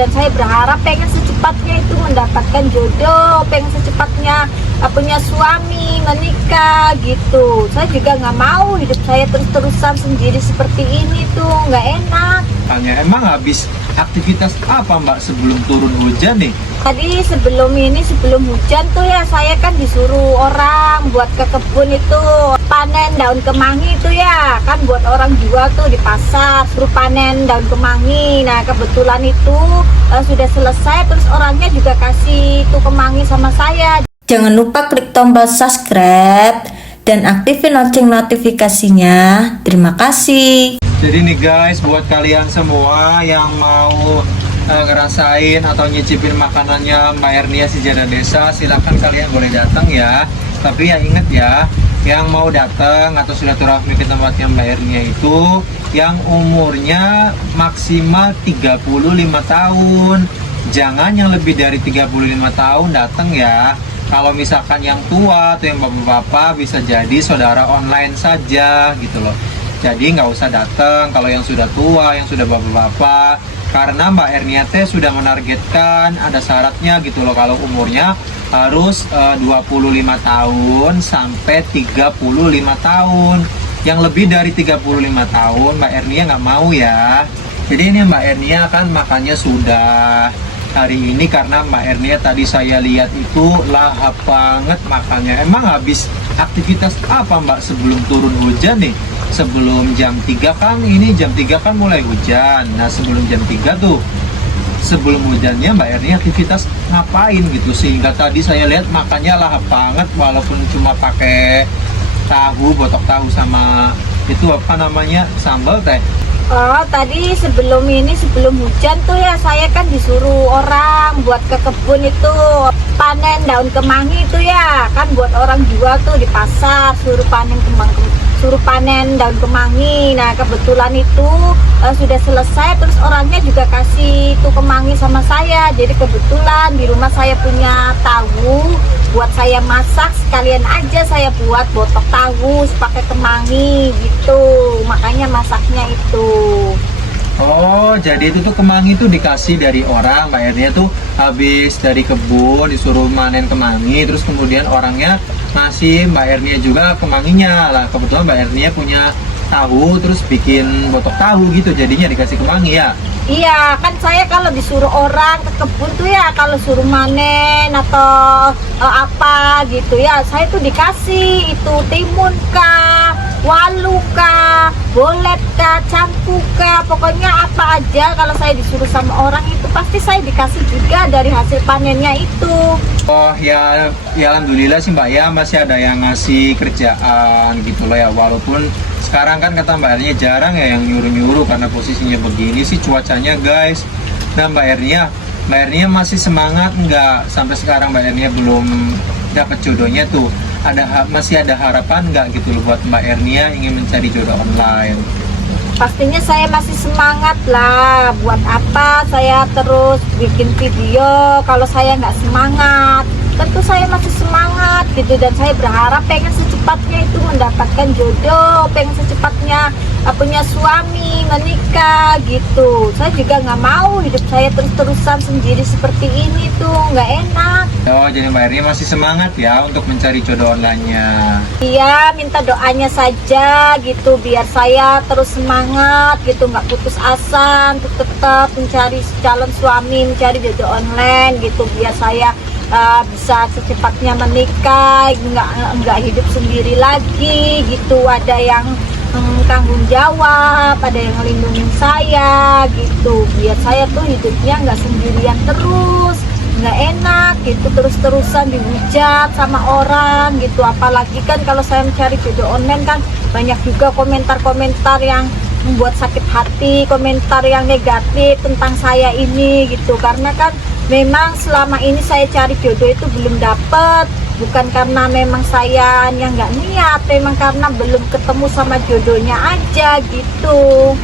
Dan saya berharap pengen secepatnya itu mendapatkan jodoh, pengen secepatnya punya suami, menikah gitu. Saya juga nggak mau hidup saya terus-terusan sendiri seperti ini tuh, nggak enak. Tanya, emang habis aktivitas apa Mbak sebelum turun hujan nih? Tadi sebelum hujan tuh ya saya kan disuruh orang buat ke kebun itu panen daun kemangi itu ya kan, buat orang jual tuh di pasar, suruh panen daun kemangi. Nah kebetulan itu sudah selesai, terus orangnya juga kasih tuh kemangi sama saya. Jangan lupa klik tombol subscribe dan aktifin lonceng notifikasinya. Terima kasih. Jadi nih guys, buat kalian semua yang mau ngerasain atau nyicipin makanannya Mbak Ernia Sejadah Desa, silahkan kalian boleh datang ya. Tapi ya inget ya, yang mau datang atau silaturahmi ke tempatnya Mbak Ernia itu yang umurnya maksimal 35 tahun. Jangan yang lebih dari 35 tahun datang ya. Kalau misalkan yang tua atau yang bapak-bapak bisa jadi saudara online saja gitu loh. Jadi nggak usah datang kalau yang sudah tua, yang sudah bapak-bapak. Karena Mbak Ernia teh sudah menargetkan ada syaratnya gitu loh, kalau umurnya harus 25 tahun sampai 35 tahun. Yang lebih dari 35 tahun Mbak Ernia nggak mau ya. Jadi ini Mbak Ernia kan makannya sudah hari ini karena Mbak Ernia tadi saya lihat itu lahap banget makannya. Emang habis aktivitas apa Mbak sebelum turun hujan nih? Sebelum jam 3 kan, ini jam 3 kan mulai hujan. Nah sebelum jam 3 tuh, sebelum hujannya Mbak Ernia aktivitas ngapain gitu, sehingga tadi saya lihat makannya lahap banget walaupun cuma pakai tahu, botok tahu sama itu apa namanya, sambal teh. Oh tadi sebelum hujan tuh ya saya kan disuruh orang buat ke kebun itu panen daun kemangi itu ya kan, buat orang jual tuh di pasar, suruh panen daun kemangi. Nah kebetulan itu sudah selesai, terus orangnya juga kasih tuh kemangi sama saya. Jadi kebetulan di rumah saya punya tahu buat saya masak, sekalian aja saya buat botok tahu pakai kemangi gitu, makanya masaknya itu. Oh, jadi itu tuh kemangi tuh dikasih dari orang. Mbak Ernia tuh habis dari kebun disuruh manen kemangi, terus kemudian orangnya ngasih Mbak Ernia juga kemanginya lah. Kebetulan Mbak Ernia punya tahu, terus bikin botok tahu gitu, jadinya dikasih kemangi ya. Iya, kan saya kalau disuruh orang ke kebun tuh ya, kalau suruh manen atau apa gitu ya, saya tuh dikasih itu timun kah, walu kah, bolet kah, cangkuk kah, pokoknya apa aja kalau saya disuruh sama orang itu pasti saya dikasih juga dari hasil panennya itu. Oh ya, ya alhamdulillah sih Mbak ya, masih ada yang ngasih kerjaan gitu loh ya. Walaupun sekarang kan kata Mbak Ernia jarang ya yang nyuruh-nyuruh karena posisinya begini sih cuacanya guys. Nah Mbak Ernia masih semangat nggak? Sampai sekarang Mbak Ernia belum dapat jodohnya tuh. Masih ada harapan nggak gitu loh buat Mbak Ernia ingin mencari jodoh online? Pastinya saya masih semangat lah. Buat apa saya terus bikin video kalau saya nggak semangat? Tentu saya masih semangat gitu, dan saya berharap pengen secepatnya itu mendapatkan jodoh, pengen secepatnya punya suami, menikah gitu. Saya juga nggak mau hidup saya terus-terusan sendiri seperti ini tuh, nggak enak. Oh, jadi Mbak Ernia masih semangat ya untuk mencari jodoh online-nya. Iya, minta doanya saja gitu biar saya terus semangat gitu, nggak putus asa untuk tetap mencari calon suami, mencari jodoh online gitu, biar saya bisa secepatnya menikah, nggak hidup sendiri lagi gitu. Ada yang tanggung jawab, ada yang ngelindungin saya gitu, biar saya tuh hidupnya nggak sendirian terus, nggak enak gitu, terus-terusan dihujat sama orang gitu. Apalagi kan kalau saya mencari jodoh online kan banyak juga komentar-komentar yang membuat sakit hati, komentar yang negatif tentang saya ini gitu. Karena kan memang selama ini saya cari jodoh itu belum dapet, bukan karena memang saya yang nggak niat, memang karena belum ketemu sama jodohnya aja gitu.